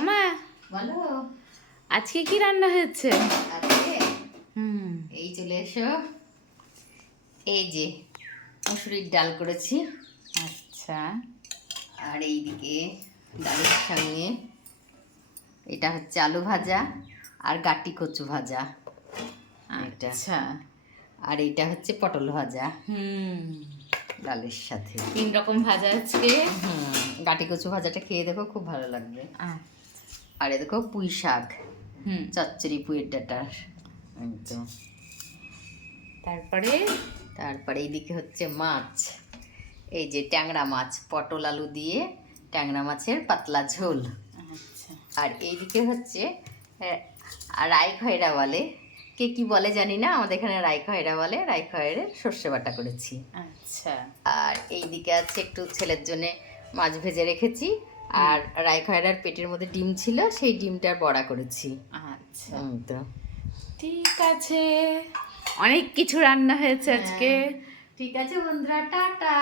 ওমা, বলো আজকে কি রান্না হয়েছে? আজকে হুম, এই চলে এসো। এই যে মুসুরির ডাল করেছি, আচ্ছা আর এইদিকে ডালের সঙ্গে এটা হচ্ছে আলু ভাজা আর গাটি কচু ভাজা, এটা আচ্ছা। আর এইটা হচ্ছে পটল ভাজা হুম, ডালের সাথে। 3 রকম ভাজা আজকে। গাটি কচু ভাজাটা খেয়ে দেখো, খুব ভালো লাগবে। আহ, আর এ দেখো পুঁই শাক, হুম, চচ্চড়ি পুঁইয়ের ডাঁটার একদম। তারপরে তারপরে এইদিকে হচ্ছে মাছ, এই যে ট্যাংরা মাছ, পটল আলু দিয়ে ট্যাংরা মাছের পাতলা ঝোল। আচ্ছা আর এইদিকে হচ্ছে রাই খয়রা বলে, কে কি বলে জানি না, আমাদের এখানে রাই খয়রা বলে, রাই খয়ের সর্ষে বাটা করেছি। আচ্ছা আর এইদিকে আছে একটু ছেলের জন্য মাছ ভেজে রেখেছি, আর রাই খয়রার পেটের মধ্যে ডিম ছিল, সেই ডিমটার বড়া করেছি। আচ্ছা, তো ঠিক আছে, অনেক কিছু রান্না হয়েছে আজকে। ঠিক আছে বন্ধুরা, টাটা।